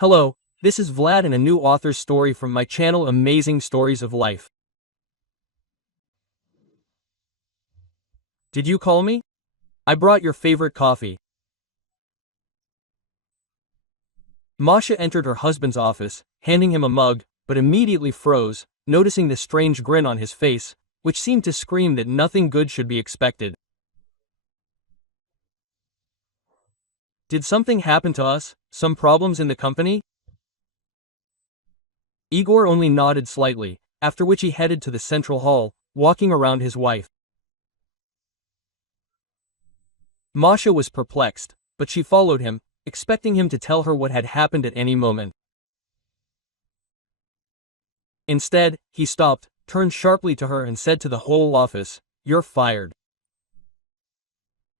Hello, this is Vlad and a new author's story from my channel Amazing Stories of Life. Did you call me? I brought your favorite coffee. Masha entered her husband's office, handing him a mug, but immediately froze, noticing the strange grin on his face, which seemed to scream that nothing good should be expected. Did something happen to us? Some problems in the company? Igor only nodded slightly, after which he headed to the central hall, walking around his wife. Masha was perplexed, but she followed him, expecting him to tell her what had happened at any moment. Instead, he stopped, turned sharply to her and said to the whole office, "You're fired.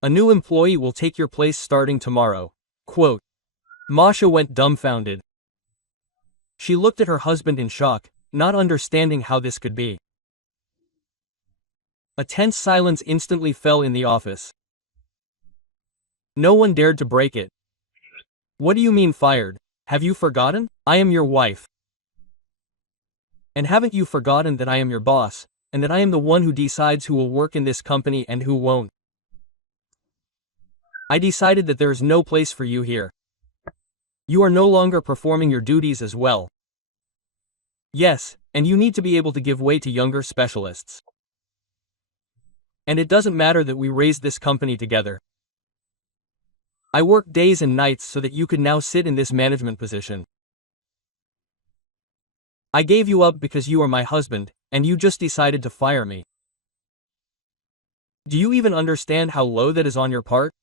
A new employee will take your place starting tomorrow." Quote. Masha went dumbfounded. She looked at her husband in shock, not understanding how this could be. A tense silence instantly fell in the office. No one dared to break it. "What do you mean fired? Have you forgotten? I am your wife. And haven't you forgotten that I am your boss, and that I am the one who decides who will work in this company and who won't? I decided that there is no place for you here. You are no longer performing your duties as well. Yes, and you need to be able to give way to younger specialists. And it doesn't matter that we raised this company together. I worked days and nights so that you could now sit in this management position. I gave you up because you are my husband, and you just decided to fire me. Do you even understand how low that is on your part?"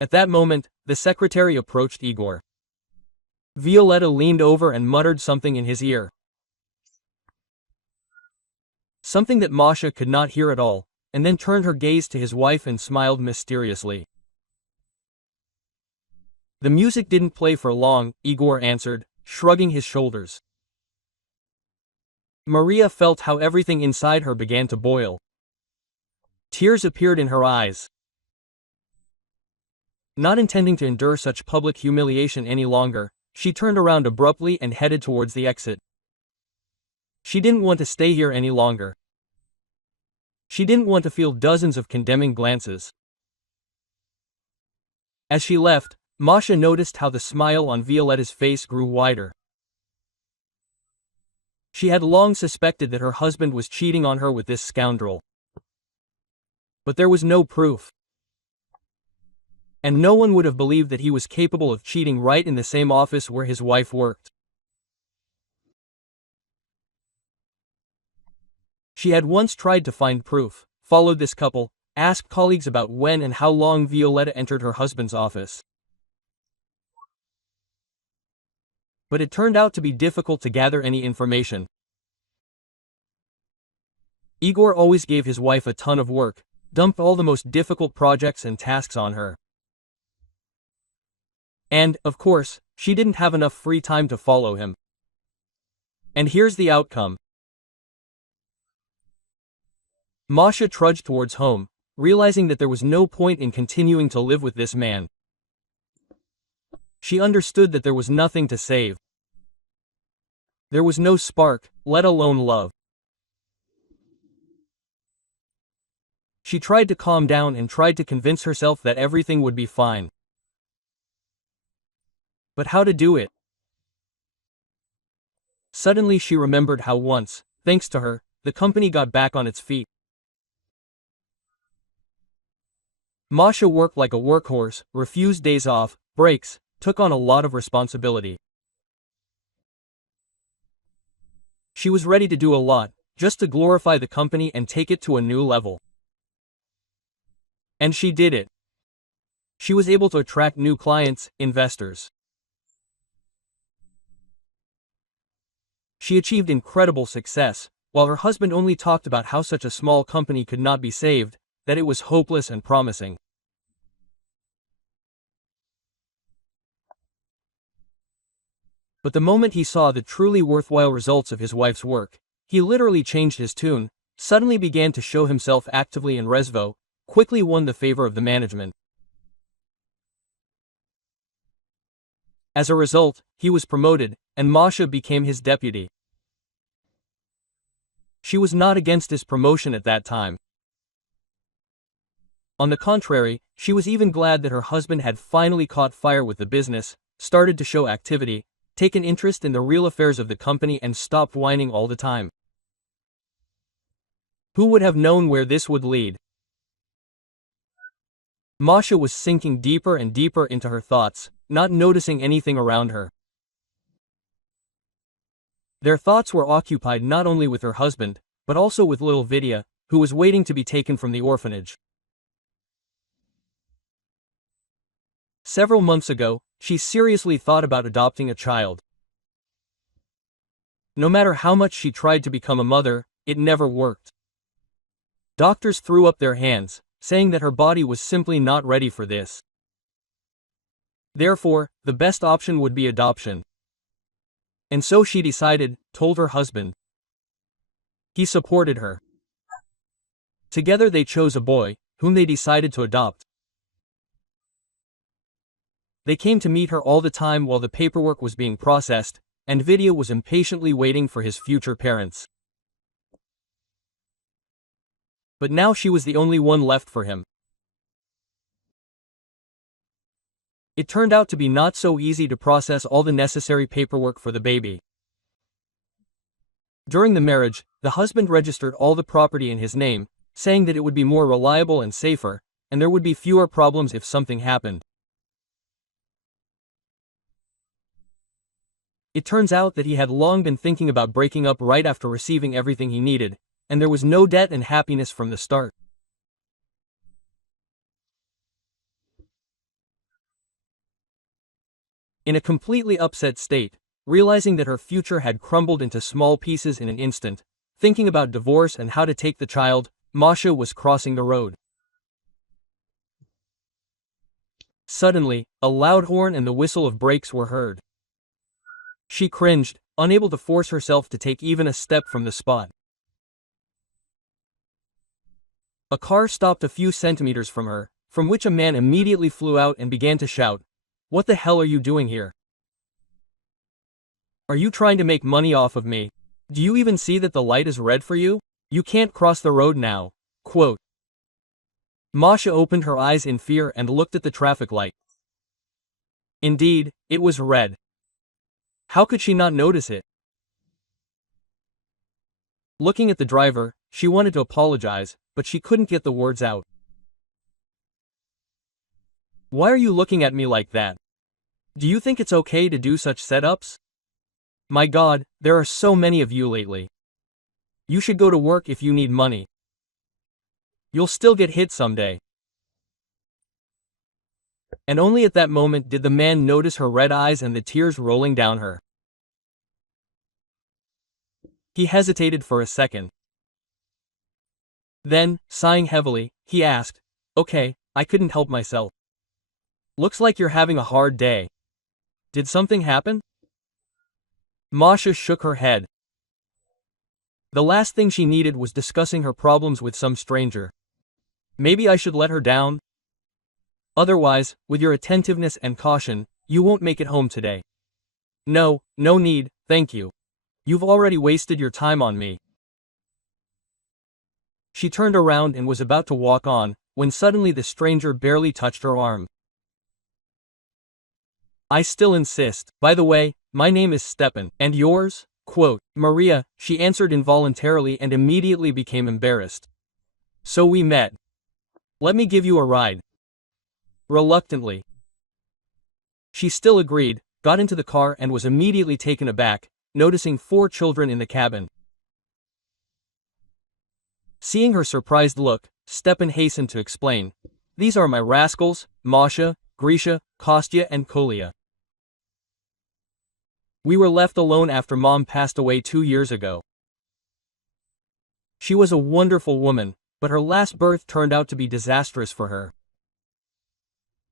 At that moment, the secretary approached Igor. Violetta leaned over and muttered something in his ear. Something that Masha could not hear at all, and then turned her gaze to his wife and smiled mysteriously. "The music didn't play for long," Igor answered, shrugging his shoulders. Maria felt how everything inside her began to boil. Tears appeared in her eyes. Not intending to endure such public humiliation any longer, she turned around abruptly and headed towards the exit. She didn't want to stay here any longer. She didn't want to feel dozens of condemning glances. As she left, Masha noticed how the smile on Violetta's face grew wider. She had long suspected that her husband was cheating on her with this scoundrel. But there was no proof. And no one would have believed that he was capable of cheating right in the same office where his wife worked. She had once tried to find proof, followed this couple, asked colleagues about when and how long Violetta entered her husband's office. But it turned out to be difficult to gather any information. Igor always gave his wife a ton of work, dumped all the most difficult projects and tasks on her. And, of course, she didn't have enough free time to follow him. And here's the outcome. Masha trudged towards home, realizing that there was no point in continuing to live with this man. She understood that there was nothing to save. There was no spark, let alone love. She tried to calm down and tried to convince herself that everything would be fine. But how to do it? Suddenly she remembered how once, thanks to her, the company got back on its feet. Masha worked like a workhorse, refused days off, breaks, took on a lot of responsibility. She was ready to do a lot, just to glorify the company and take it to a new level. And she did it. She was able to attract new clients, investors. She achieved incredible success, while her husband only talked about how such a small company could not be saved, that it was hopeless and promising. But the moment he saw the truly worthwhile results of his wife's work, he literally changed his tune, suddenly began to show himself actively in Resvo, quickly won the favor of the management. As a result, he was promoted, and Masha became his deputy. She was not against his promotion at that time. On the contrary, she was even glad that her husband had finally caught fire with the business, started to show activity, taken interest in the real affairs of the company, and stopped whining all the time. Who would have known where this would lead? Masha was sinking deeper and deeper into her thoughts, not noticing anything around her. Their thoughts were occupied not only with her husband, but also with little Vidya, who was waiting to be taken from the orphanage. Several months ago, she seriously thought about adopting a child. No matter how much she tried to become a mother, it never worked. Doctors threw up their hands, saying that her body was simply not ready for this. Therefore, the best option would be adoption. And so she decided, told her husband. He supported her. Together they chose a boy, whom they decided to adopt. They came to meet her all the time while the paperwork was being processed, and Vidya was impatiently waiting for his future parents. But now she was the only one left for him. It turned out to be not so easy to process all the necessary paperwork for the baby. During the marriage, the husband registered all the property in his name, saying that it would be more reliable and safer, and there would be fewer problems if something happened. It turns out that he had long been thinking about breaking up right after receiving everything he needed, and there was no debt and happiness from the start. In a completely upset state, realizing that her future had crumbled into small pieces in an instant, thinking about divorce and how to take the child, Masha was crossing the road. Suddenly, a loud horn and the whistle of brakes were heard. She cringed, unable to force herself to take even a step from the spot. A car stopped a few centimeters from her, from which a man immediately flew out and began to shout, "What the hell are you doing here? Are you trying to make money off of me? Do you even see that the light is red for you? You can't cross the road now." Quote. Masha opened her eyes in fear and looked at the traffic light. Indeed, it was red. How could she not notice it? Looking at the driver, she wanted to apologize, but she couldn't get the words out. "Why are you looking at me like that? Do you think it's okay to do such setups? My God, there are so many of you lately. You should go to work if you need money. You'll still get hit someday." And only at that moment did the man notice her red eyes and the tears rolling down her. He hesitated for a second. Then, sighing heavily, he asked, "Okay, I couldn't help myself. Looks like you're having a hard day. Did something happen?" Masha shook her head. The last thing she needed was discussing her problems with some stranger. Maybe I should let her down? Otherwise, with your attentiveness and caution, you won't make it home today. No, no need, thank you. You've already wasted your time on me. She turned around and was about to walk on, when suddenly the stranger barely touched her arm. "I still insist. By the way, my name is Stepan, and yours?" Quote, "Maria," she answered involuntarily and immediately became embarrassed. "So we met. Let me give you a ride." Reluctantly. She still agreed, got into the car and was immediately taken aback, noticing 4 children in the cabin. Seeing her surprised look, Stepan hastened to explain, "These are my rascals, Masha, Grisha, Kostya and Kolya. We were left alone after Mom passed away 2 years ago. She was a wonderful woman, but her last birth turned out to be disastrous for her.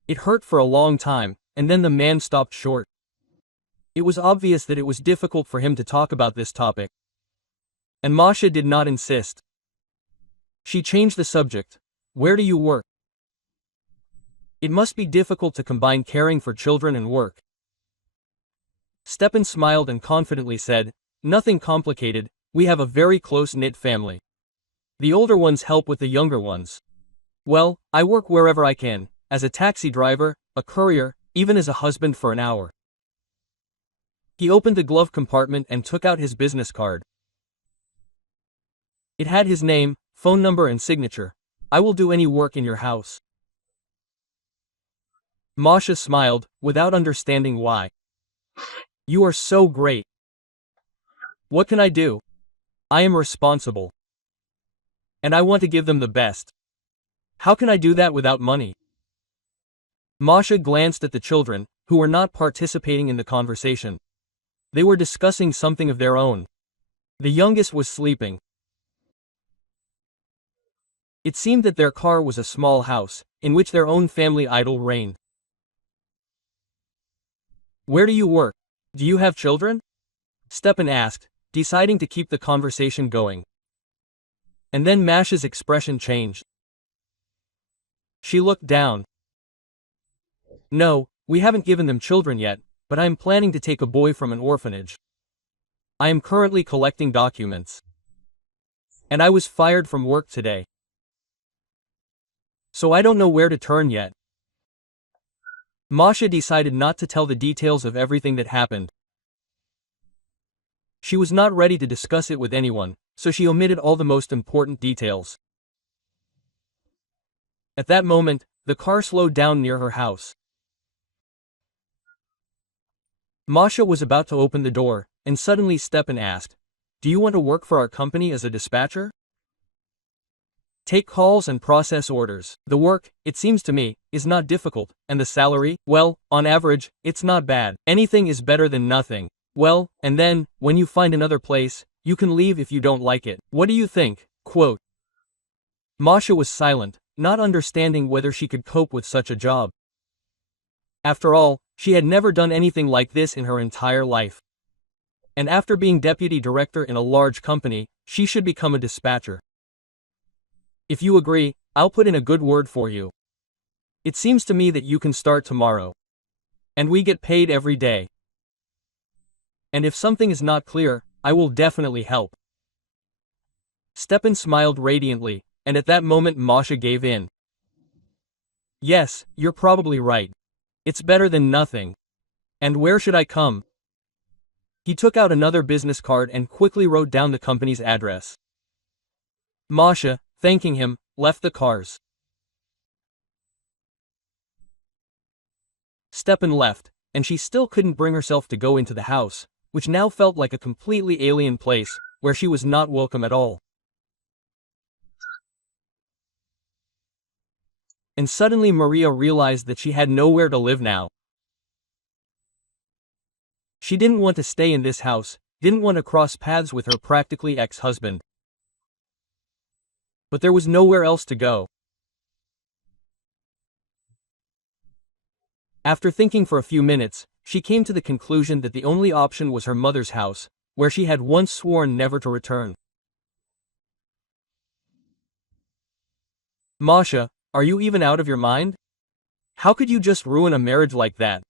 It hurt for a long time, and then the man stopped short. It was obvious that it was difficult for him to talk about this topic. And Masha did not insist. She changed the subject. Where do you work? It must be difficult to combine caring for children and work. Stepan smiled and confidently said, "Nothing complicated, we have a very close-knit family. The older ones help with the younger ones. Well, I work wherever I can, as a taxi driver, a courier, even as a husband for an hour." He opened the glove compartment and took out his business card. It had his name, phone number and signature. "I will do any work in your house." Masha smiled, without understanding why. "You are so great. What can I do? I am responsible. And I want to give them the best. How can I do that without money?" Masha glanced at the children, who were not participating in the conversation. They were discussing something of their own. The youngest was sleeping. It seemed that their car was a small house, in which their own family idol reigned. "Where do you work? Do you have children?" Stepan asked, deciding to keep the conversation going. And then Masha's expression changed. She looked down. "No, we haven't given them children yet, but I am planning to take a boy from an orphanage. I am currently collecting documents. And I was fired from work today. So I don't know where to turn yet." Masha decided not to tell the details of everything that happened. She was not ready to discuss it with anyone, so she omitted all the most important details. At that moment, the car slowed down near her house. Masha was about to open the door, and suddenly Stepan asked, "Do you want to work for our company as a dispatcher? Take calls and process orders. The work, it seems to me, is not difficult, and the salary, well, on average, it's not bad. Anything is better than nothing. Well, and then, when you find another place, you can leave if you don't like it. What do you think?" Quote. Masha was silent, not understanding whether she could cope with such a job. After all, she had never done anything like this in her entire life. And after being deputy director in a large company, she should become a dispatcher. "If you agree, I'll put in a good word for you. It seems to me that you can start tomorrow. And we get paid every day. And if something is not clear, I will definitely help." Stepan smiled radiantly, and at that moment Masha gave in. "Yes, you're probably right. It's better than nothing. And where should I come?" He took out another business card and quickly wrote down the company's address. Masha, thanking him, left the cars. Stepan left, and she still couldn't bring herself to go into the house, which now felt like a completely alien place, where she was not welcome at all. And suddenly Maria realized that she had nowhere to live now. She didn't want to stay in this house, didn't want to cross paths with her practically ex-husband. But there was nowhere else to go. After thinking for a few minutes, she came to the conclusion that the only option was her mother's house, where she had once sworn never to return. "Masha, are you even out of your mind? How could you just ruin a marriage like that?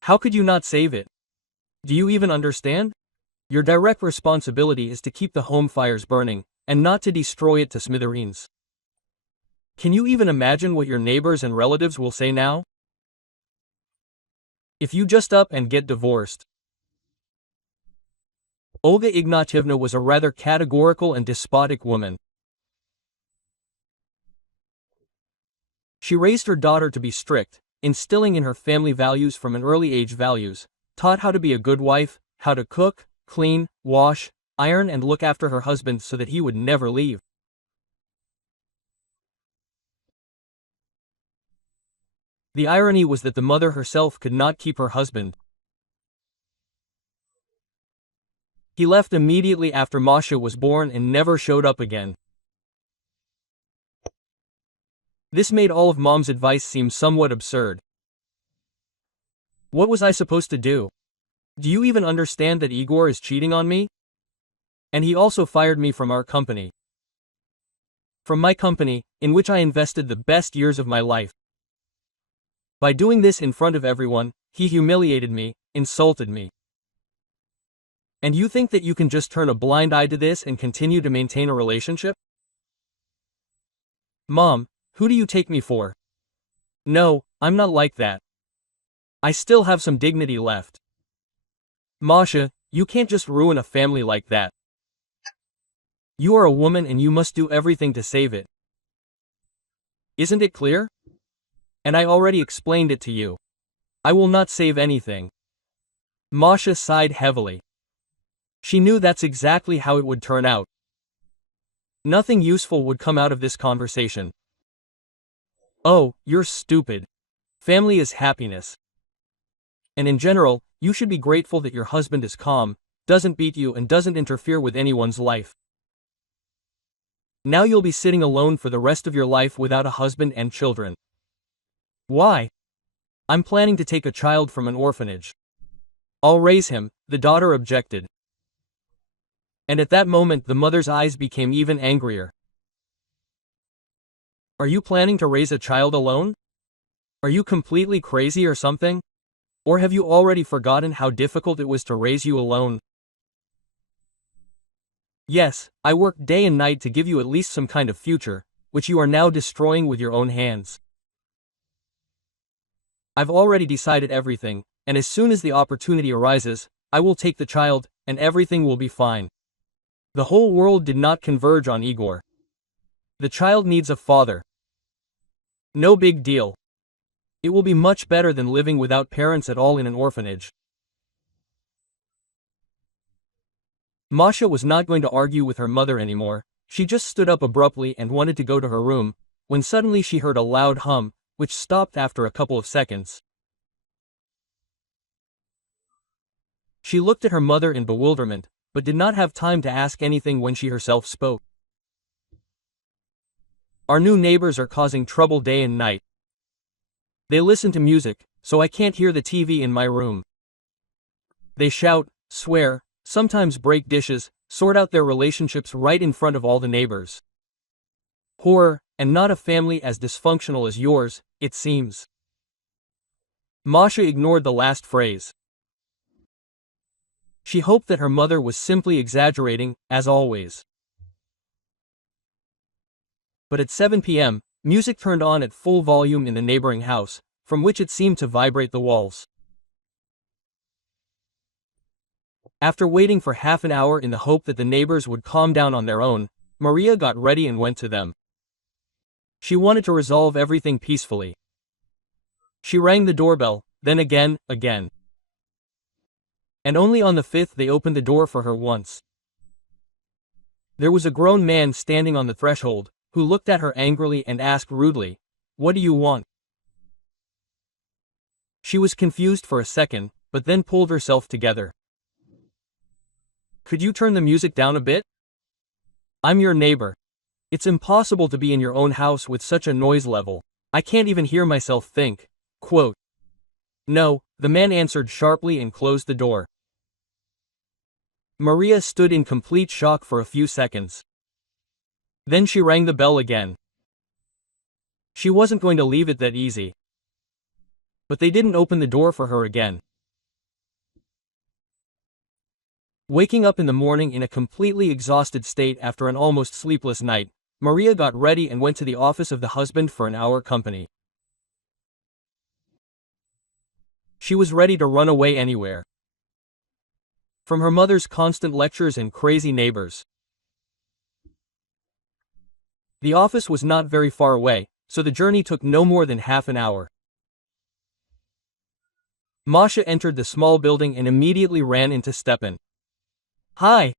How could you not save it? Do you even understand? Your direct responsibility is to keep the home fires burning, and not to destroy it to smithereens. Can you even imagine what your neighbors and relatives will say now? If you just up and get divorced." Olga Ignatyevna was a rather categorical and despotic woman. She raised her daughter to be strict, instilling in her family values from an early age taught how to be a good wife, how to cook, clean, wash, iron and look after her husband so that he would never leave. The irony was that the mother herself could not keep her husband. He left immediately after Masha was born and never showed up again. This made all of Mom's advice seem somewhat absurd. What was I supposed to do? Do you even understand that Igor is cheating on me? And he also fired me from our company. From my company, in which I invested the best years of my life. By doing this in front of everyone, he humiliated me, insulted me. And you think that you can just turn a blind eye to this and continue to maintain a relationship? Mom, who do you take me for? No, I'm not like that. I still have some dignity left. Masha, you can't just ruin a family like that. You are a woman and you must do everything to save it. Isn't it clear? And I already explained it to you. I will not save anything. Masha sighed heavily. She knew that's exactly how it would turn out. Nothing useful would come out of this conversation. Oh, you're stupid. Family is happiness. And in general, you should be grateful that your husband is calm, doesn't beat you and doesn't interfere with anyone's life. Now you'll be sitting alone for the rest of your life without a husband and children. Why? I'm planning to take a child from an orphanage. I'll raise him, the daughter objected. And at that moment the mother's eyes became even angrier. Are you planning to raise a child alone? Are you completely crazy or something? Or have you already forgotten how difficult it was to raise you alone? Yes, I worked day and night to give you at least some kind of future, which you are now destroying with your own hands. I've already decided everything, and as soon as the opportunity arises, I will take the child, and everything will be fine. The whole world did not converge on Igor. The child needs a father. No big deal. It will be much better than living without parents at all in an orphanage. Masha was not going to argue with her mother anymore. She just stood up abruptly and wanted to go to her room, when suddenly she heard a loud hum, which stopped after a couple of seconds. She looked at her mother in bewilderment, but did not have time to ask anything when she herself spoke. Our new neighbors are causing trouble day and night. They listen to music, so I can't hear the TV in my room. They shout, swear, sometimes break dishes, sort out their relationships right in front of all the neighbors. Horror, and not a family as dysfunctional as yours, it seems. Masha ignored the last phrase. She hoped that her mother was simply exaggerating, as always. But at 7 p.m., music turned on at full volume in the neighboring house, from which it seemed to vibrate the walls. After waiting for half an hour in the hope that the neighbors would calm down on their own, Maria got ready and went to them. She wanted to resolve everything peacefully. She rang the doorbell, then again. And only on the fifth they opened the door for her once. There was a grown man standing on the threshold, who looked at her angrily and asked rudely, "What do you want?" She was confused for a second, but then pulled herself together. "Could you turn the music down a bit? I'm your neighbor. It's impossible to be in your own house with such a noise level. I can't even hear myself think." Quote. "No," the man answered sharply and closed the door. Maria stood in complete shock for a few seconds. Then she rang the bell again. She wasn't going to leave it that easy. But they didn't open the door for her again. Waking up in the morning in a completely exhausted state after an almost sleepless night, Maria got ready and went to the office of the husband for an hour company. She was ready to run away anywhere. From her mother's constant lectures and crazy neighbors. The office was not very far away, so the journey took no more than half an hour. Masha entered the small building and immediately ran into Stepan. "Hi!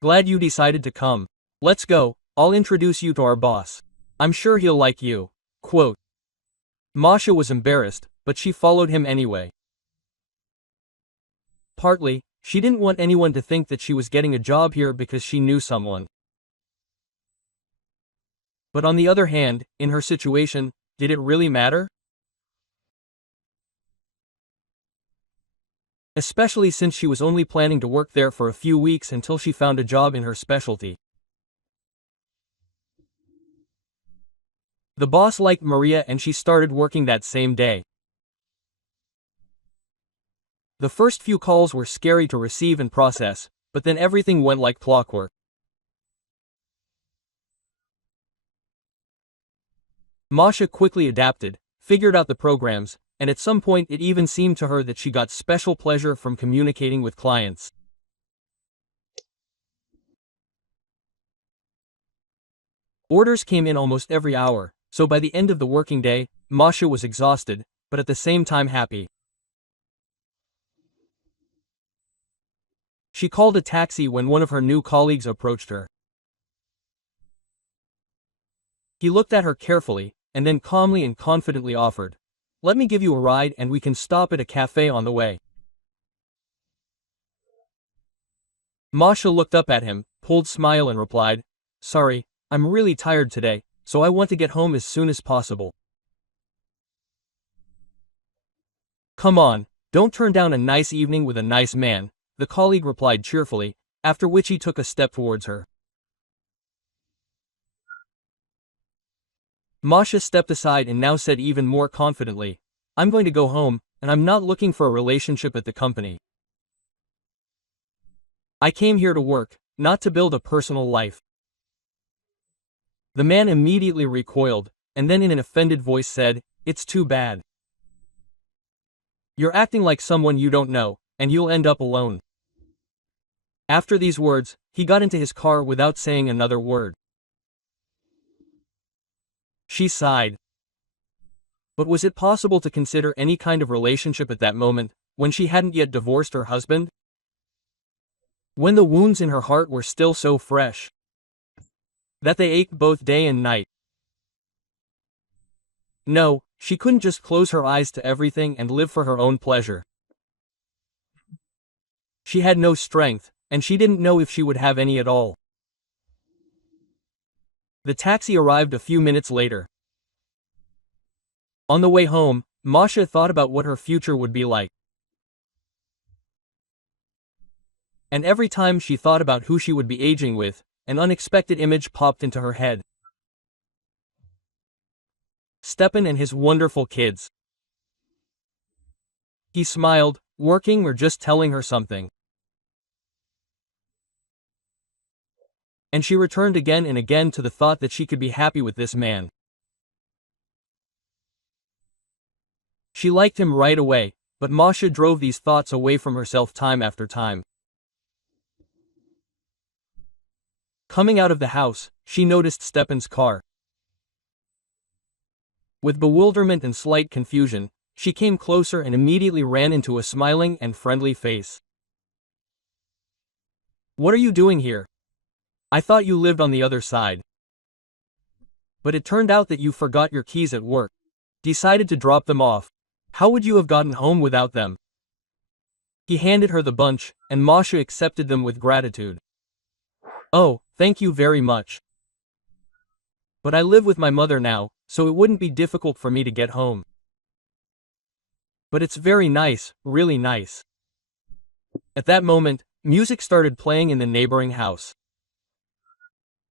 Glad you decided to come. Let's go, I'll introduce you to our boss. I'm sure he'll like you." Quote. Masha was embarrassed, but she followed him anyway. Partly, she didn't want anyone to think that she was getting a job here because she knew someone. But on the other hand, in her situation, did it really matter? Especially since she was only planning to work there for a few weeks until she found a job in her specialty. The boss liked Maria and she started working that same day. The first few calls were scary to receive and process, but then everything went like clockwork. Masha quickly adapted, figured out the programs, and at some point it even seemed to her that she got special pleasure from communicating with clients. Orders came in almost every hour, so by the end of the working day, Masha was exhausted, but at the same time happy. She called a taxi when one of her new colleagues approached her. He looked at her carefully, and then calmly and confidently offered, "Let me give you a ride and we can stop at a cafe on the way." Masha looked up at him, pulled smile and replied, "Sorry, I'm really tired today, so I want to get home as soon as possible." "Come on, don't turn down a nice evening with a nice man," the colleague replied cheerfully, after which he took a step towards her. Masha stepped aside and now said even more confidently, "I'm going to go home, and I'm not looking for a relationship at the company. I came here to work, not to build a personal life." The man immediately recoiled, and then in an offended voice said, "It's too bad. You're acting like someone you don't know, and you'll end up alone." After these words, he got into his car without saying another word. She sighed. But was it possible to consider any kind of relationship at that moment, when she hadn't yet divorced her husband? When the wounds in her heart were still so fresh that they ached both day and night? No, she couldn't just close her eyes to everything and live for her own pleasure. She had no strength, and she didn't know if she would have any at all. The taxi arrived a few minutes later. On the way home, Masha thought about what her future would be like. And every time she thought about who she would be aging with, an unexpected image popped into her head. Stepan and his wonderful kids. He smiled, working or just telling her something. And she returned again and again to the thought that she could be happy with this man. She liked him right away, but Masha drove these thoughts away from herself time after time. Coming out of the house, she noticed Stepan's car. With bewilderment and slight confusion, she came closer and immediately ran into a smiling and friendly face. "What are you doing here? I thought you lived on the other side. But it turned out that you forgot your keys at work. Decided to drop them off. How would you have gotten home without them?" He handed her the bunch, and Masha accepted them with gratitude. "Oh, thank you very much. But I live with my mother now, so it wouldn't be difficult for me to get home. But it's very nice, really nice." At that moment, music started playing in the neighboring house.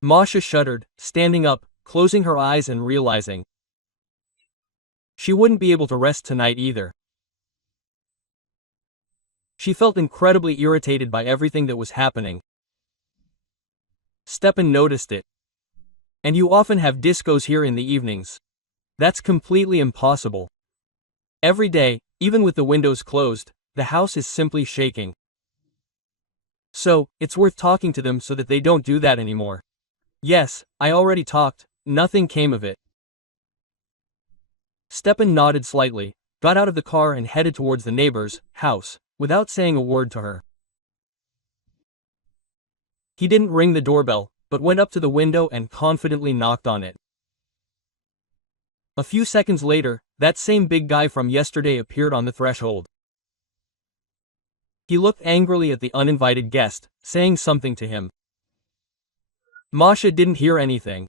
Masha shuddered, standing up, closing her eyes and realizing she wouldn't be able to rest tonight either. She felt incredibly irritated by everything that was happening. Stepan noticed it. "And you often have discos here in the evenings." "That's completely impossible. Every day, even with the windows closed, the house is simply shaking. So, it's worth talking to them so that they don't do that anymore." "Yes, I already talked, nothing came of it." Stepan nodded slightly, got out of the car and headed towards the neighbor's house, without saying a word to her. He didn't ring the doorbell, but went up to the window and confidently knocked on it. A few seconds later, that same big guy from yesterday appeared on the threshold. He looked angrily at the uninvited guest, saying something to him. Masha didn't hear anything.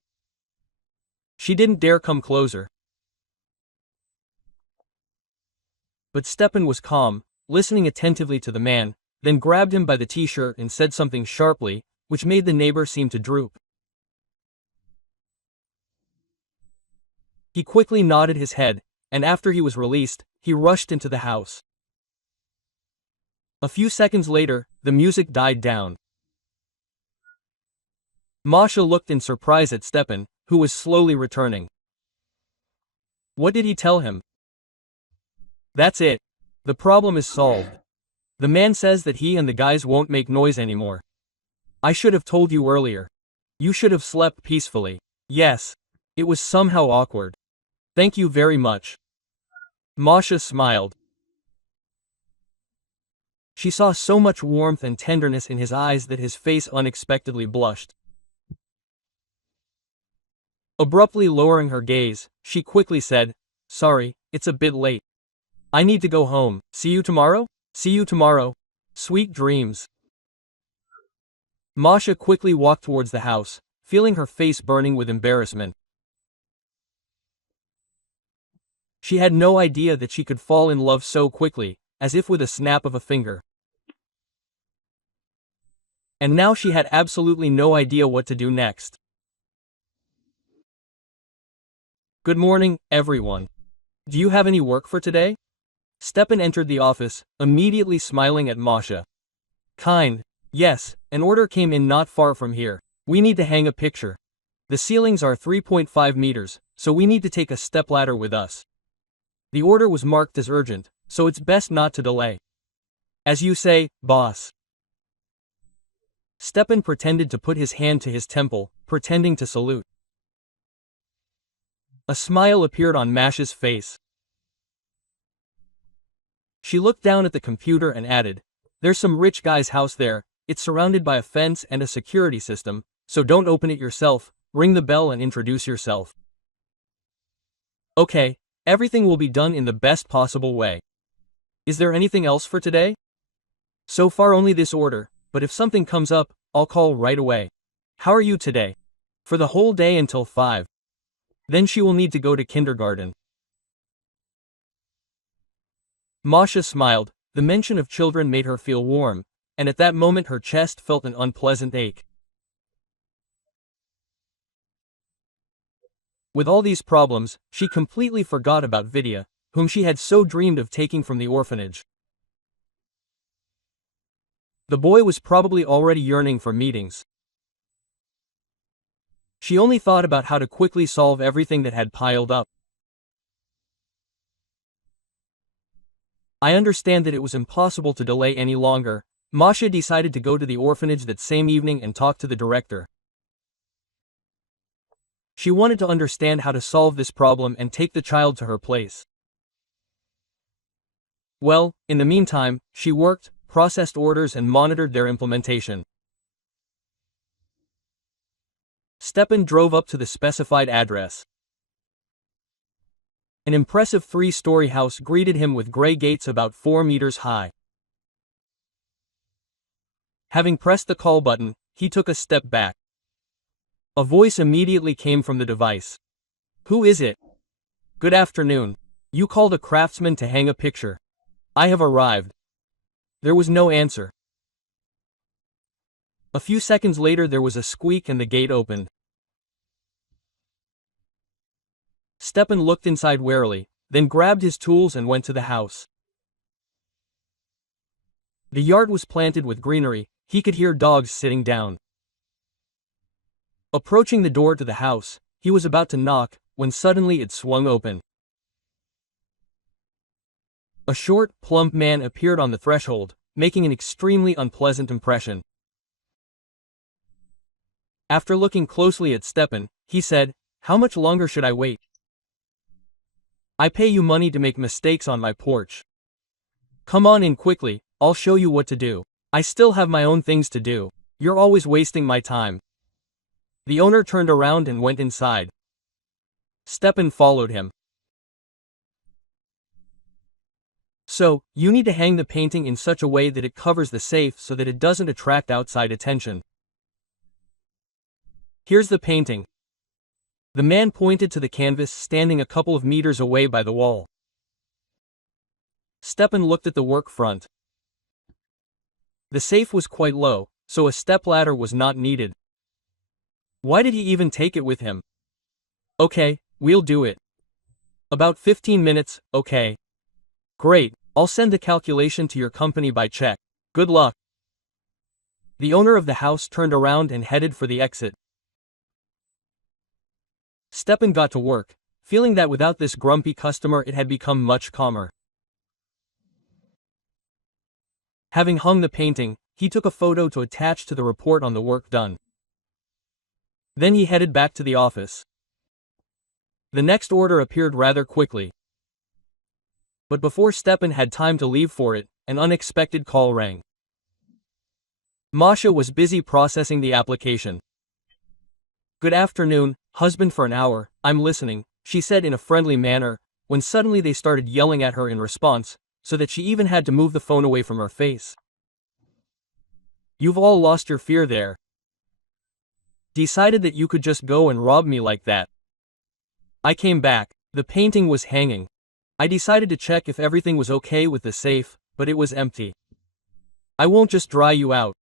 She didn't dare come closer. But Stepan was calm, listening attentively to the man, then grabbed him by the t-shirt and said something sharply, which made the neighbor seem to droop. He quickly nodded his head, and after he was released, he rushed into the house. A few seconds later, the music died down. Masha looked in surprise at Stepan, who was slowly returning. What did he tell him? That's it. The problem is solved. The man says that he and the guys won't make noise anymore. I should have told you earlier. You should have slept peacefully. Yes. It was somehow awkward. Thank you very much. Masha smiled. She saw so much warmth and tenderness in his eyes that his face unexpectedly blushed. Abruptly lowering her gaze, she quickly said, Sorry, it's a bit late. I need to go home. See you tomorrow? See you tomorrow. Sweet dreams. Masha quickly walked towards the house, feeling her face burning with embarrassment. She had no idea that she could fall in love so quickly, as if with a snap of a finger. And now she had absolutely no idea what to do next. Good morning, everyone. Do you have any work for today? Stepan entered the office, immediately smiling at Masha. Kind. Yes, an order came in not far from here. We need to hang a picture. The ceilings are 3.5 meters, so we need to take a stepladder with us. The order was marked as urgent, so it's best not to delay. As you say, boss. Stepan pretended to put his hand to his temple, pretending to salute. A smile appeared on Masha's face. She looked down at the computer and added, There's some rich guy's house there, it's surrounded by a fence and a security system, so don't open it yourself, ring the bell and introduce yourself. Okay, everything will be done in the best possible way. Is there anything else for today? So far only this order, but if something comes up, I'll call right away. How are you today? For the whole day until 5. Then she will need to go to kindergarten. Masha smiled. The mention of children made her feel warm, and at that moment her chest felt an unpleasant ache. With all these problems, she completely forgot about Vidya, whom she had so dreamed of taking from the orphanage. The boy was probably already yearning for meetings. She only thought about how to quickly solve everything that had piled up. I understand that it was impossible to delay any longer. Masha decided to go to the orphanage that same evening and talk to the director. She wanted to understand how to solve this problem and take the child to her place. Well, in the meantime, she worked, processed orders and monitored their implementation. Stepan drove up to the specified address. An impressive 3-story house greeted him with gray gates about 4 meters high. Having pressed the call button, he took a step back. A voice immediately came from the device. Who is it? Good afternoon. You called a craftsman to hang a picture. I have arrived. There was no answer. A few seconds later there was a squeak and the gate opened. Stepan looked inside warily, then grabbed his tools and went to the house. The yard was planted with greenery, he could hear dogs sitting down. Approaching the door to the house, he was about to knock, when suddenly it swung open. A short, plump man appeared on the threshold, making an extremely unpleasant impression. After looking closely at Stepan, he said, How much longer should I wait? I pay you money to make mistakes on my porch. Come on in quickly, I'll show you what to do. I still have my own things to do. You're always wasting my time. The owner turned around and went inside. Stepan followed him. So, you need to hang the painting in such a way that it covers the safe so that it doesn't attract outside attention. Here's the painting. The man pointed to the canvas standing a couple of meters away by the wall. Stepan looked at the work front. The safe was quite low, so a stepladder was not needed. Why did he even take it with him? Okay, we'll do it. About 15 minutes, okay. Great, I'll send the calculation to your company by check. Good luck. The owner of the house turned around and headed for the exit. Stepan got to work, feeling that without this grumpy customer it had become much calmer. Having hung the painting, he took a photo to attach to the report on the work done. Then he headed back to the office. The next order appeared rather quickly. But before Stepan had time to leave for it, an unexpected call rang. Masha was busy processing the application. "Good afternoon, husband, for an hour, I'm listening," she said in a friendly manner, when suddenly they started yelling at her in response, so that she even had to move the phone away from her face. "You've all lost your fear there. Decided that you could just go and rob me like that. I came back, the painting was hanging. I decided to check if everything was okay with the safe, but it was empty. I won't just dry you out.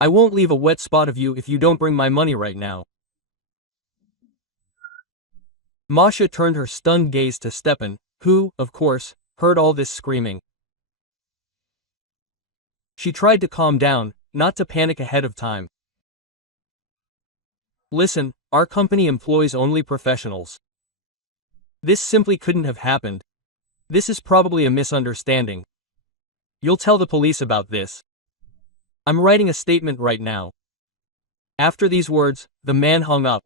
I won't leave a wet spot of you if you don't bring my money right now." Masha turned her stunned gaze to Stepan, who, of course, heard all this screaming. She tried to calm down, not to panic ahead of time. "Listen, our company employs only professionals. This simply couldn't have happened. This is probably a misunderstanding. You'll tell the police about this. I'm writing a statement right now." After these words, the man hung up.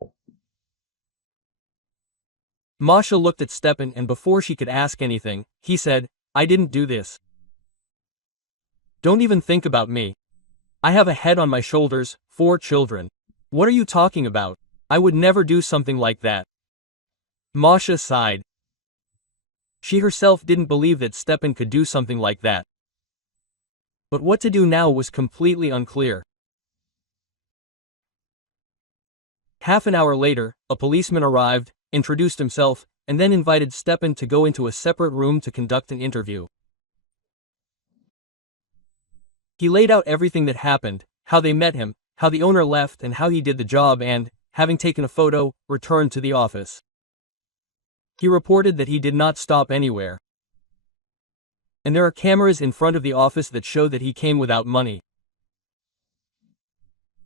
Masha looked at Stepan, and before she could ask anything, he said, "I didn't do this. Don't even think about me. I have a head on my shoulders, 4 children. What are you talking about? I would never do something like that." Masha sighed. She herself didn't believe that Stepan could do something like that. But what to do now was completely unclear. Half an hour later, a policeman arrived, introduced himself, and then invited Stepan to go into a separate room to conduct an interview. He laid out everything that happened, how they met him, how the owner left, and how he did the job, and, having taken a photo, returned to the office. He reported that he did not stop anywhere. And there are cameras in front of the office that show that he came without money.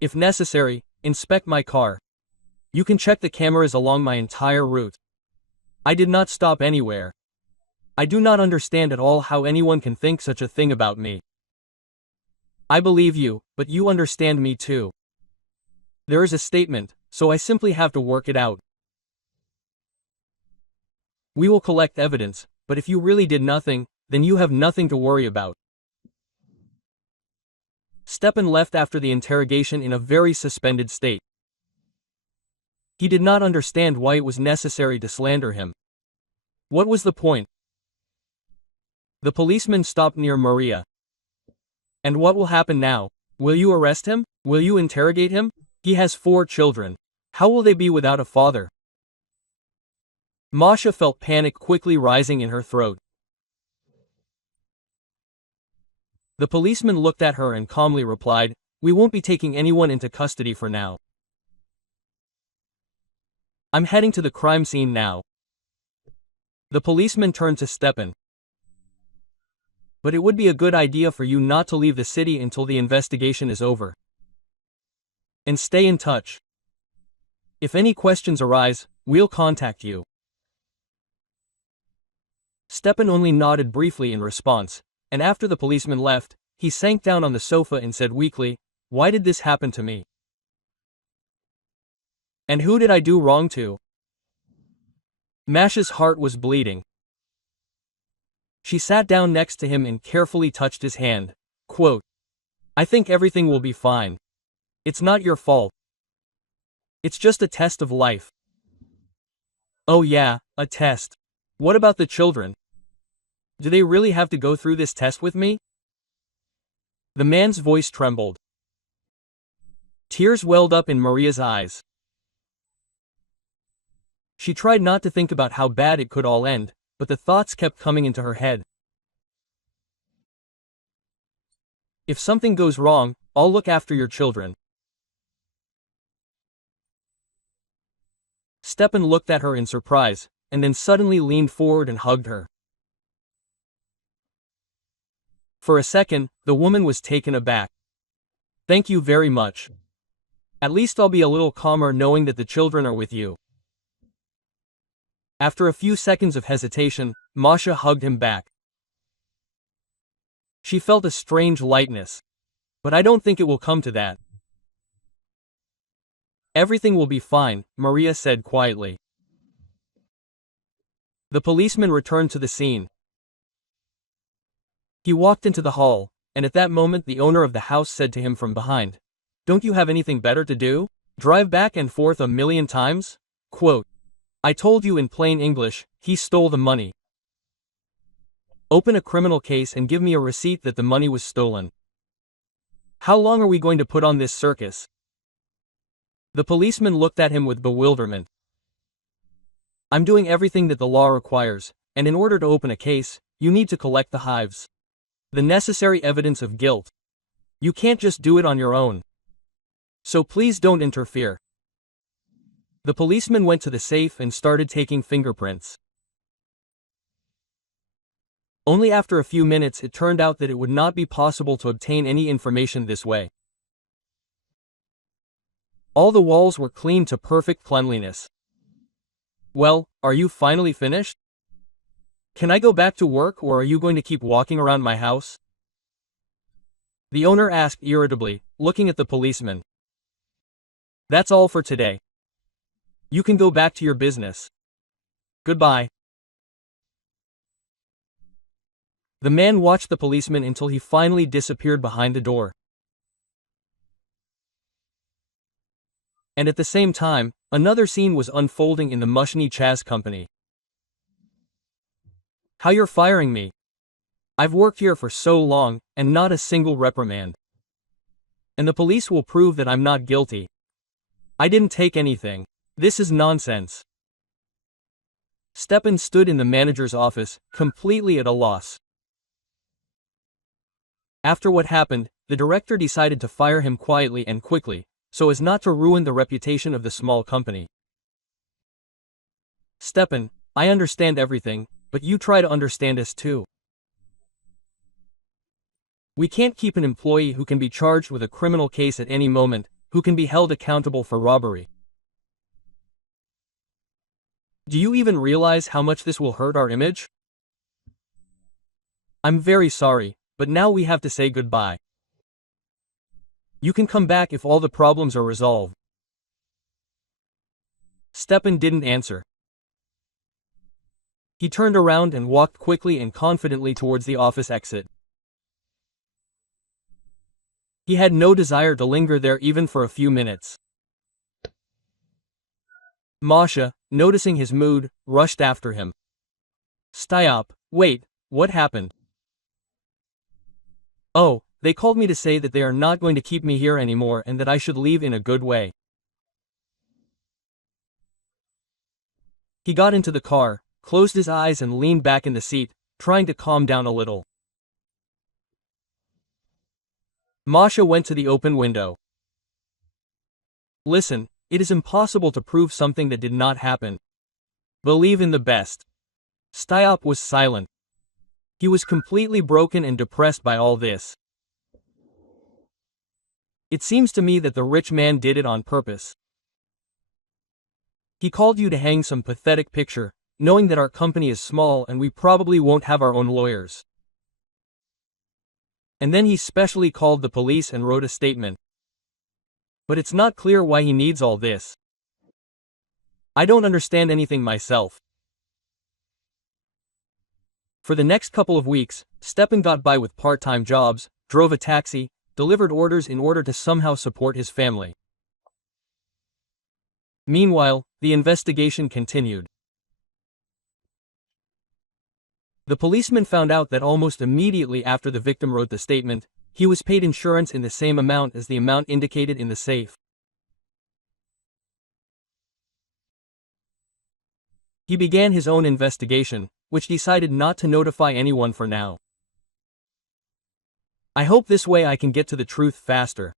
"If necessary, inspect my car. You can check the cameras along my entire route. I did not stop anywhere. I do not understand at all how anyone can think such a thing about me. I believe you, but you understand me too. There is a statement, so I simply have to work it out. We will collect evidence, but if you really did nothing, then you have nothing to worry about." Stepan left after the interrogation in a very suspended state. He did not understand why it was necessary to slander him. What was the point? The policeman stopped near Maria. "And what will happen now? Will you arrest him? Will you interrogate him? He has 4 children. How will they be without a father?" Masha felt panic quickly rising in her throat. The policeman looked at her and calmly replied, "We won't be taking anyone into custody for now. I'm heading to the crime scene now." The policeman turned to Stepan. "But it would be a good idea for you not to leave the city until the investigation is over. And stay in touch. If any questions arise, we'll contact you." Stepan only nodded briefly in response, and after the policeman left, he sank down on the sofa and said weakly, "Why did this happen to me? And who did I do wrong to?" Masha's heart was bleeding. She sat down next to him and carefully touched his hand. Quote, "I think everything will be fine. It's not your fault. It's just a test of life." "Oh yeah, a test. What about the children? Do they really have to go through this test with me?" The man's voice trembled. Tears welled up in Maria's eyes. She tried not to think about how bad it could all end, but the thoughts kept coming into her head. "If something goes wrong, I'll look after your children." Stepan looked at her in surprise, and then suddenly leaned forward and hugged her. For a second, the woman was taken aback. Thank you very much. At least I'll be a little calmer knowing that the children are with you. After a few seconds of hesitation, Masha hugged him back. She felt a strange lightness. But I don't think it will come to that. Everything will be fine, Maria said quietly. The policeman returned to the scene. He walked into the hall, and at that moment the owner of the house said to him from behind, "Don't you have anything better to do? Drive back and forth a million times?" Quote, "I told you in plain English, he stole the money. Open a criminal case and give me a receipt that the money was stolen. How long are we going to put on this circus?" The policeman looked at him with bewilderment. "I'm doing everything that the law requires, and in order to open a case, you need to collect the hives. The necessary evidence of guilt. You can't just do it on your own. So please don't interfere." The policeman went to the safe and started taking fingerprints. Only after a few minutes it turned out that it would not be possible to obtain any information this way. All the walls were cleaned to perfect cleanliness. "Well, are you finally finished? Can I go back to work or are you going to keep walking around my house?" The owner asked irritably, looking at the policeman. "That's all for today. You can go back to your business. Goodbye." The man watched the policeman until he finally disappeared behind the door. And at the same time, another scene was unfolding in the Mushni Chaz company. "How you're firing me? I've worked here for so long, and not a single reprimand. And the police will prove that I'm not guilty. I didn't take anything. This is nonsense." Stepan stood in the manager's office, completely at a loss. After what happened, the director decided to fire him quietly and quickly, so as not to ruin the reputation of the small company. "Stepan, I understand everything, but you try to understand us too. We can't keep an employee who can be charged with a criminal case at any moment, who can be held accountable for robbery. Do you even realize how much this will hurt our image? I'm very sorry, but now we have to say goodbye. You can come back if all the problems are resolved." Stepan didn't answer. He turned around and walked quickly and confidently towards the office exit. He had no desire to linger there even for a few minutes. Masha, noticing his mood, rushed after him. "Stop, wait, what happened?" "Oh, they called me to say that they are not going to keep me here anymore and that I should leave in a good way." He got into the car, closed his eyes and leaned back in the seat, trying to calm down a little. Masha went to the open window. "Listen, it is impossible to prove something that did not happen. Believe in the best." Stop was silent. He was completely broken and depressed by all this. "It seems to me that the rich man did it on purpose. He called you to hang some pathetic picture, knowing that our company is small and we probably won't have our own lawyers. And then he specially called the police and wrote a statement. But it's not clear why he needs all this. I don't understand anything myself." For the next couple of weeks, Stepan got by with part-time jobs, drove a taxi, delivered orders in order to somehow support his family. Meanwhile, the investigation continued. The policeman found out that almost immediately after the victim wrote the statement, he was paid insurance in the same amount as the amount indicated in the safe. He began his own investigation, which decided not to notify anyone for now. "I hope this way I can get to the truth faster."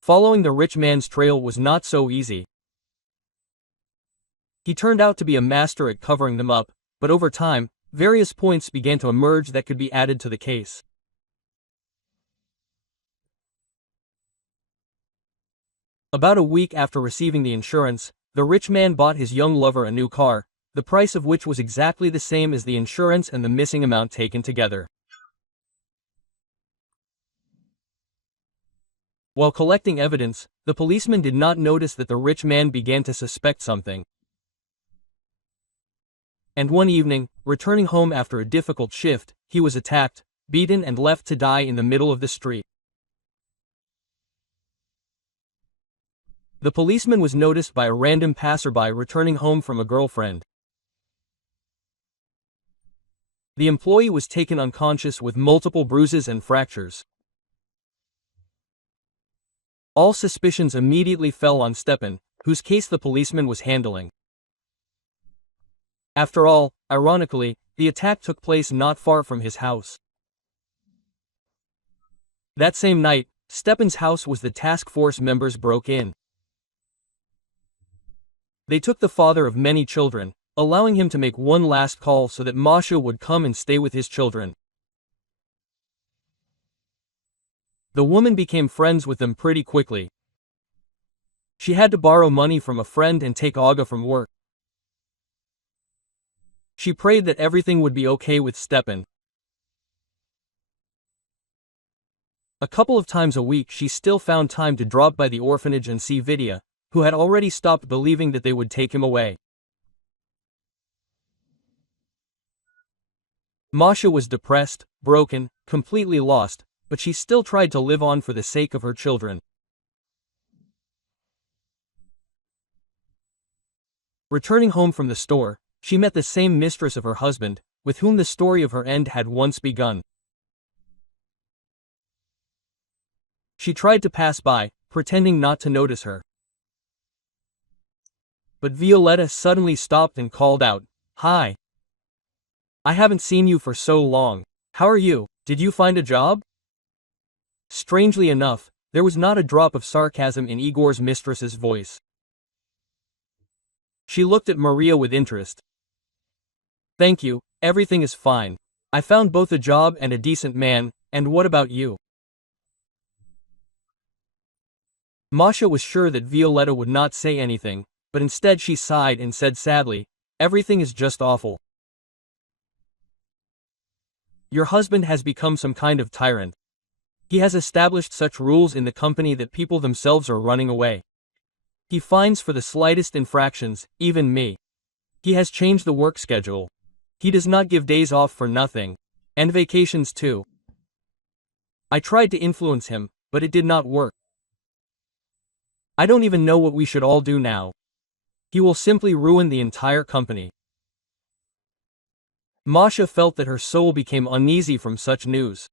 Following the rich man's trail was not so easy. He turned out to be a master at covering them up, but over time, various points began to emerge that could be added to the case. About a week after receiving the insurance, the rich man bought his young lover a new car, the price of which was exactly the same as the insurance and the missing amount taken together. While collecting evidence, the policeman did not notice that the rich man began to suspect something. And one evening, returning home after a difficult shift, he was attacked, beaten and left to die in the middle of the street. The policeman was noticed by a random passerby returning home from a girlfriend. The employee was taken unconscious with multiple bruises and fractures. All suspicions immediately fell on Stepan, whose case the policeman was handling. After all, ironically, the attack took place not far from his house. That same night, Stepan's house was the task force members broke in. They took the father of many children, allowing him to make one last call so that Masha would come and stay with his children. The woman became friends with them pretty quickly. She had to borrow money from a friend and take Olga from work. She prayed that everything would be okay with Stepan. A couple of times a week she still found time to drop by the orphanage and see Vidya, who had already stopped believing that they would take him away. Masha was depressed, broken, completely lost, but she still tried to live on for the sake of her children. Returning home from the store, she met the same mistress of her husband, with whom the story of her end had once begun. She tried to pass by, pretending not to notice her. But Violetta suddenly stopped and called out, "Hi! I haven't seen you for so long. How are you? Did you find a job?" Strangely enough, there was not a drop of sarcasm in Igor's mistress's voice. She looked at Maria with interest. "Thank you, everything is fine. I found both a job and a decent man, and what about you?" Masha was sure that Violetta would not say anything, but instead she sighed and said sadly, "Everything is just awful. Your husband has become some kind of tyrant. He has established such rules in the company that people themselves are running away. He fines for the slightest infractions, even me. He has changed the work schedule. He does not give days off for nothing. And vacations too. I tried to influence him, but it did not work. I don't even know what we should all do now. He will simply ruin the entire company." Masha felt that her soul became uneasy from such news.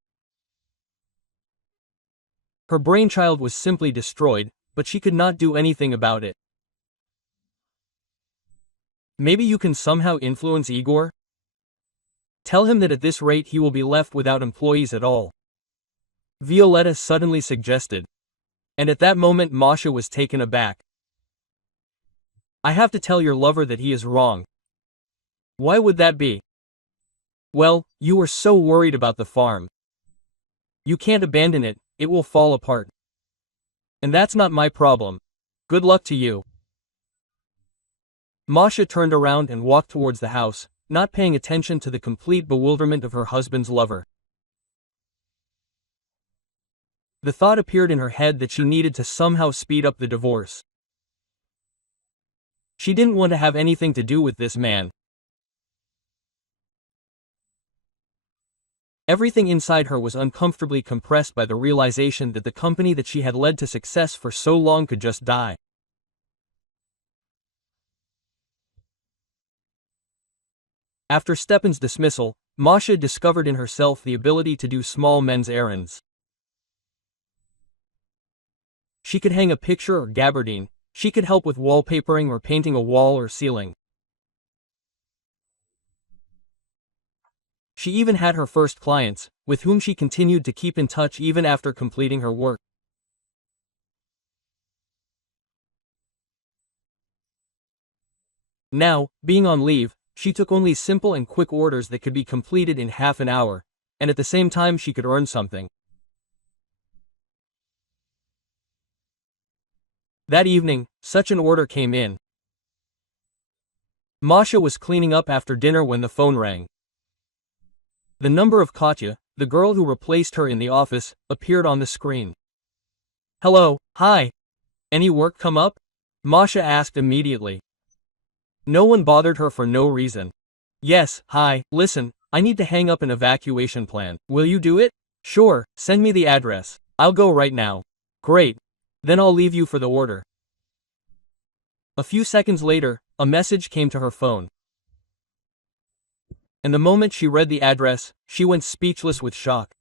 Her brainchild was simply destroyed, but she could not do anything about it. "Maybe you can somehow influence Igor? Tell him that at this rate he will be left without employees at all," Violetta suddenly suggested. And at that moment Masha was taken aback. "I have to tell your lover that he is wrong." "Why would that be?" "Well, you were so worried about the farm. You can't abandon it, it will fall apart. And that's not my problem. Good luck to you." Masha turned around and walked towards the house, not paying attention to the complete bewilderment of her husband's lover. The thought appeared in her head that she needed to somehow speed up the divorce. She didn't want to have anything to do with this man. Everything inside her was uncomfortably compressed by the realization that the company that she had led to success for so long could just die. After Stepan's dismissal, Masha discovered in herself the ability to do small men's errands. She could hang a picture or gabardine, she could help with wallpapering or painting a wall or ceiling. She even had her first clients, with whom she continued to keep in touch even after completing her work. Now, being on leave, she took only simple and quick orders that could be completed in half an hour, and at the same time she could earn something. That evening, such an order came in. Masha was cleaning up after dinner when the phone rang. The number of Katya, the girl who replaced her in the office, appeared on the screen. "Hello, hi. Any work come up?" Masha asked immediately. No one bothered her for no reason. "Yes, hi, listen, I need to hang up an evacuation plan. Will you do it?" "Sure, send me the address. I'll go right now." "Great. Then I'll leave you for the order." A few seconds later, a message came to her phone. And the moment she read the address, she went speechless with shock.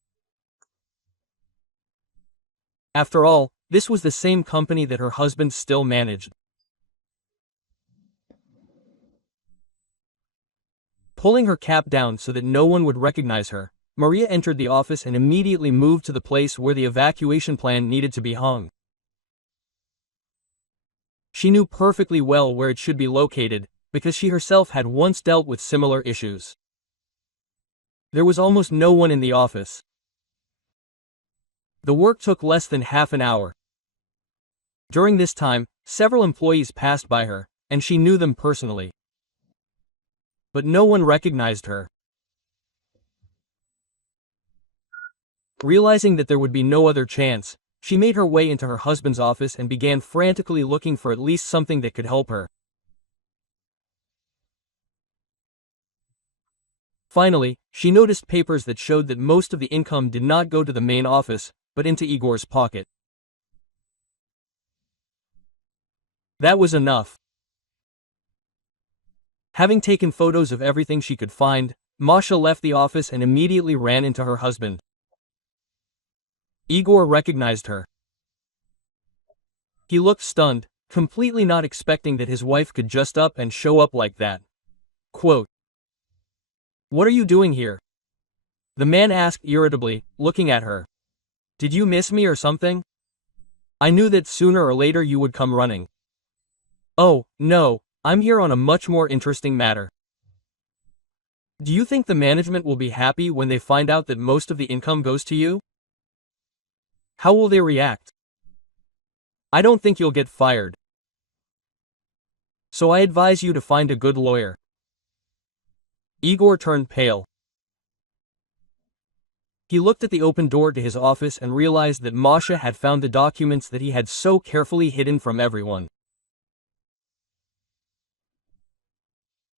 After all, this was the same company that her husband still managed. Pulling her cap down so that no one would recognize her, Maria entered the office and immediately moved to the place where the evacuation plan needed to be hung. She knew perfectly well where it should be located, because she herself had once dealt with similar issues. There was almost no one in the office. The work took less than half an hour. During this time, several employees passed by her, and she knew them personally. But no one recognized her. Realizing that there would be no other chance, she made her way into her husband's office and began frantically looking for at least something that could help her. Finally, she noticed papers that showed that most of the income did not go to the main office, but into Igor's pocket. That was enough. Having taken photos of everything she could find, Masha left the office and immediately ran into her husband. Igor recognized her. He looked stunned, completely not expecting that his wife could just up and show up like that. Quote, "What are you doing here?" the man asked irritably, looking at her. "Did you miss me or something? I knew that sooner or later you would come running." "Oh, no, I'm here on a much more interesting matter. Do you think the management will be happy when they find out that most of the income goes to you? How will they react? I don't think you'll get fired. So I advise you to find a good lawyer." Igor turned pale. He looked at the open door to his office and realized that Masha had found the documents that he had so carefully hidden from everyone.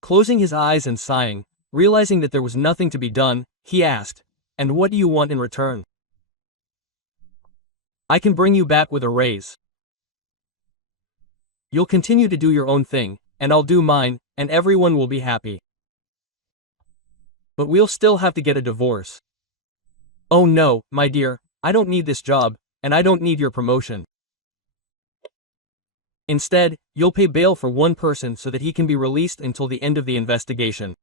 Closing his eyes and sighing, realizing that there was nothing to be done, he asked, "And what do you want in return?" "I can bring you back with a raise. You'll continue to do your own thing, and I'll do mine, and everyone will be happy. But we'll still have to get a divorce." "Oh no, my dear, I don't need this job, and I don't need your promotion. Instead, you'll pay bail for one person so that he can be released until the end of the investigation."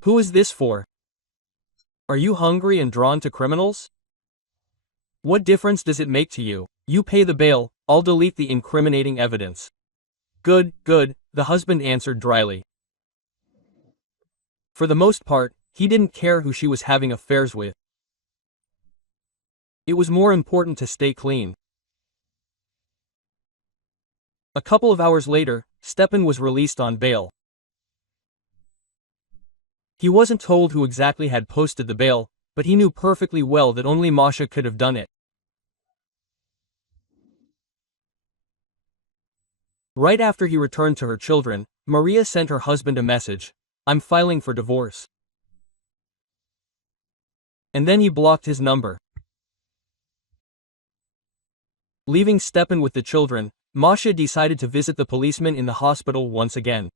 "Who is this for? Are you hungry and drawn to criminals? What difference does it make to you? You pay the bail, I'll delete the incriminating evidence." Good, the husband answered dryly. For the most part, he didn't care who she was having affairs with. It was more important to stay clean. A couple of hours later, Stepan was released on bail. He wasn't told who exactly had posted the bail, but he knew perfectly well that only Masha could have done it. Right after he returned to her children, Maria sent her husband a message, "I'm filing for divorce." And then he blocked his number. Leaving Stepan with the children, Masha decided to visit the policeman in the hospital once again.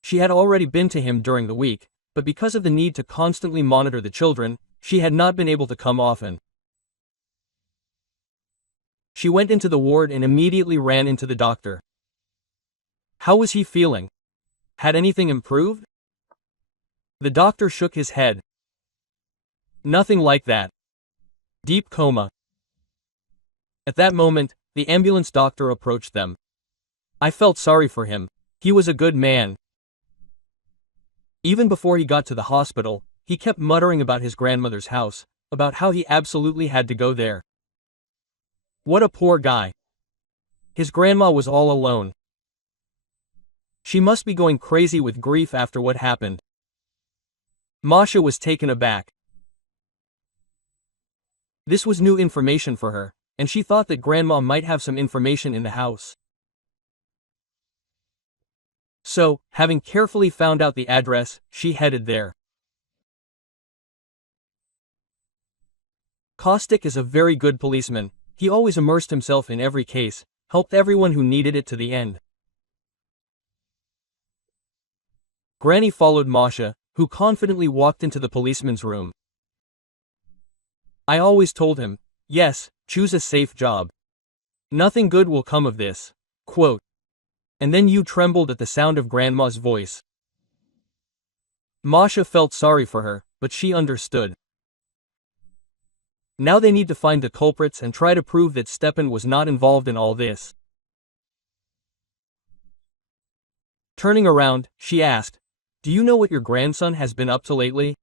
She had already been to him during the week, but because of the need to constantly monitor the children, she had not been able to come often. She went into the ward and immediately ran into the doctor. How was he feeling? Had anything improved? The doctor shook his head. Nothing like that. Deep coma. At that moment, the ambulance doctor approached them. I felt sorry for him. He was a good man. Even before he got to the hospital, he kept muttering about his grandmother's house, about how he absolutely had to go there. What a poor guy. His grandma was all alone. She must be going crazy with grief after what happened. Masha was taken aback. This was new information for her, and she thought that Grandma might have some information in the house. So, having carefully found out the address, she headed there. Caustic is a very good policeman. He always immersed himself in every case, helped everyone who needed it to the end. Granny followed Masha, who confidently walked into the policeman's room. I always told him, yes, choose a safe job. Nothing good will come of this. Quote. And then you trembled at the sound of Grandma's voice. Masha felt sorry for her, but she understood. Now they need to find the culprits and try to prove that Stepan was not involved in all this. Turning around, she asked, do you know what your grandson has been up to lately?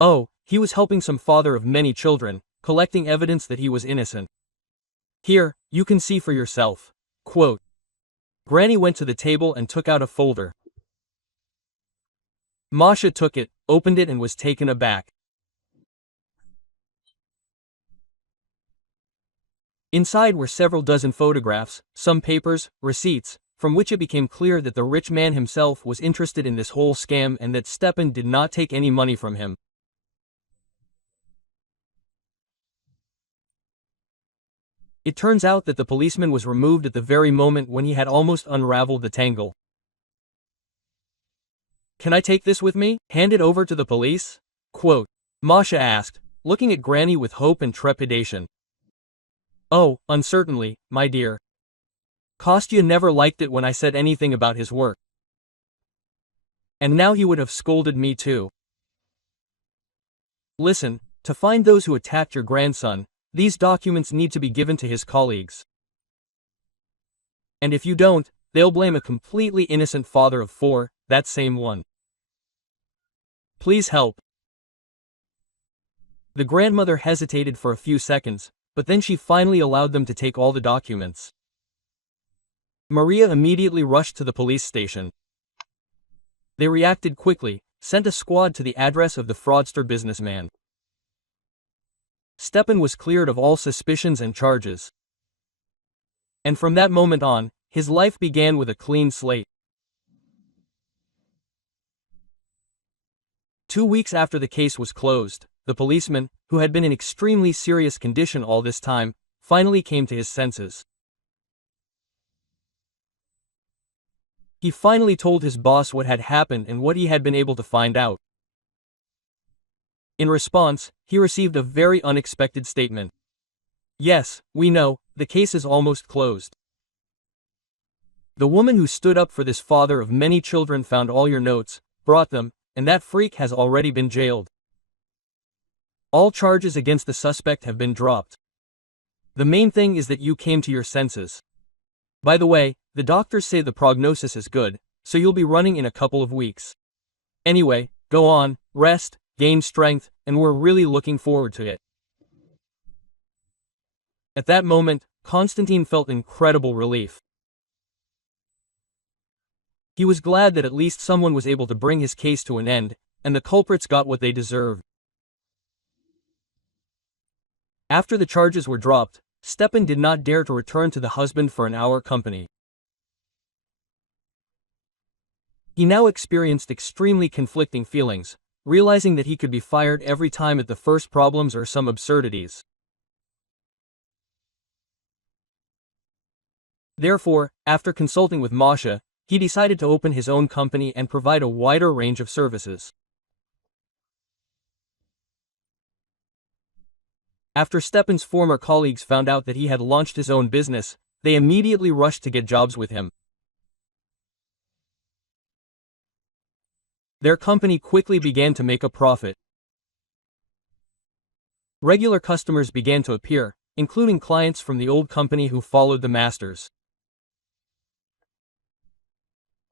Oh, he was helping some father of many children, collecting evidence that he was innocent. Here, you can see for yourself. Quote. Granny went to the table and took out a folder. Masha took it, opened it and was taken aback. Inside were several dozen photographs, some papers, receipts, from which it became clear that the rich man himself was interested in this whole scam and that Stepan did not take any money from him. It turns out that the policeman was removed at the very moment when he had almost unraveled the tangle. Can I take this with me? Hand it over to the police? Quote. Masha asked, looking at Granny with hope and trepidation. Oh, uncertainly, my dear. Kostya never liked it when I said anything about his work. And now he would have scolded me too. Listen, to find those who attacked your grandson, these documents need to be given to his colleagues. And if you don't, they'll blame a completely innocent father of four, that same one. Please help. The grandmother hesitated for a few seconds, but then she finally allowed them to take all the documents. Maria immediately rushed to the police station. They reacted quickly, sent a squad to the address of the fraudster businessman. Stepan was cleared of all suspicions and charges. And from that moment on, his life began with a clean slate. 2 weeks after the case was closed, the policeman, who had been in extremely serious condition all this time, finally came to his senses. He finally told his boss what had happened and what he had been able to find out. In response, he received a very unexpected statement. Yes, we know, the case is almost closed. The woman who stood up for this father of many children found all your notes, brought them, and that freak has already been jailed. All charges against the suspect have been dropped. The main thing is that you came to your senses. By the way, the doctors say the prognosis is good, so you'll be running in a couple of weeks. Anyway, go on, rest, gain strength, and we're really looking forward to it. At that moment, Konstantin felt incredible relief. He was glad that at least someone was able to bring his case to an end, and the culprits got what they deserved. After the charges were dropped, Stepan did not dare to return to the husband for an hour company. He now experienced extremely conflicting feelings, realizing that he could be fired every time at the first problems or some absurdities. Therefore, after consulting with Masha, he decided to open his own company and provide a wider range of services. After Stepan's former colleagues found out that he had launched his own business, they immediately rushed to get jobs with him. Their company quickly began to make a profit. Regular customers began to appear, including clients from the old company who followed the masters.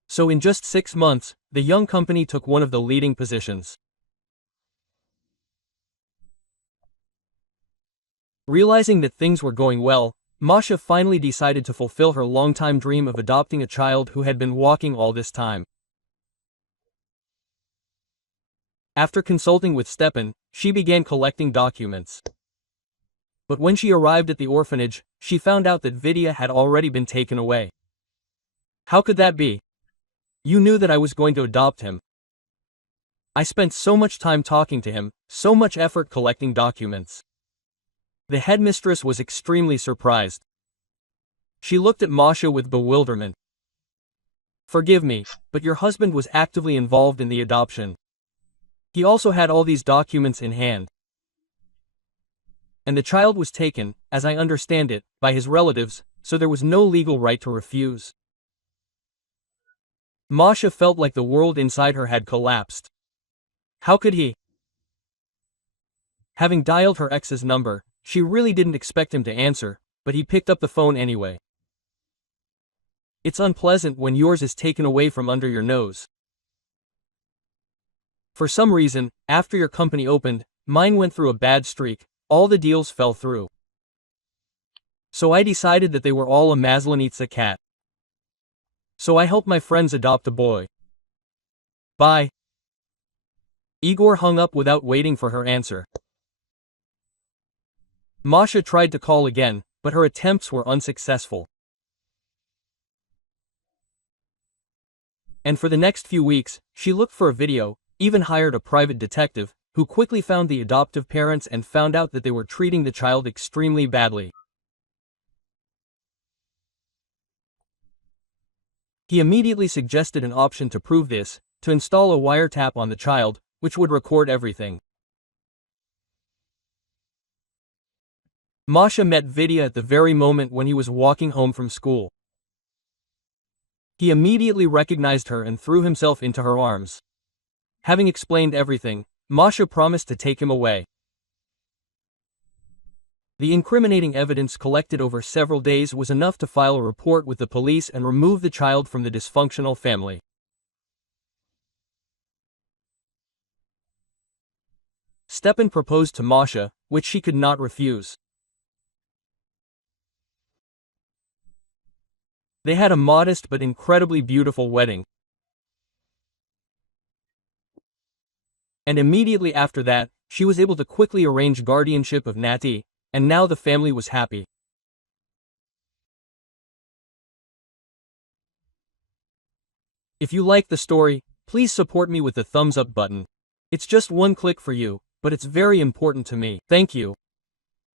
So in just 6 months, the young company took one of the leading positions. Realizing that things were going well, Masha finally decided to fulfill her longtime dream of adopting a child who had been walking all this time. After consulting with Stepan, she began collecting documents. But when she arrived at the orphanage, she found out that Vidya had already been taken away. How could that be? You knew that I was going to adopt him. I spent so much time talking to him, so much effort collecting documents. The headmistress was extremely surprised. She looked at Masha with bewilderment. Forgive me, but your husband was actively involved in the adoption. He also had all these documents in hand. And the child was taken, as I understand it, by his relatives, so there was no legal right to refuse. Masha felt like the world inside her had collapsed. How could he? Having dialed her ex's number, she really didn't expect him to answer, but he picked up the phone anyway. It's unpleasant when yours is taken away from under your nose. For some reason, after your company opened, mine went through a bad streak, all the deals fell through. So I decided that they were all a Maslenitsa cat. So I helped my friends adopt a boy. Bye. Igor hung up without waiting for her answer. Masha tried to call again, but her attempts were unsuccessful. And for the next few weeks, she looked for a video, even hired a private detective, who quickly found the adoptive parents and found out that they were treating the child extremely badly. He immediately suggested an option to prove this, to install a wiretap on the child, which would record everything. Masha met Vidya at the very moment when he was walking home from school. He immediately recognized her and threw himself into her arms. Having explained everything, Masha promised to take him away. The incriminating evidence collected over several days was enough to file a report with the police and remove the child from the dysfunctional family. Stepan proposed to Masha, which she could not refuse. They had a modest but incredibly beautiful wedding. And immediately after that, she was able to quickly arrange guardianship of Nati, and now the family was happy. If you like the story, please support me with the thumbs up button. It's just one click for you, but it's very important to me. Thank you.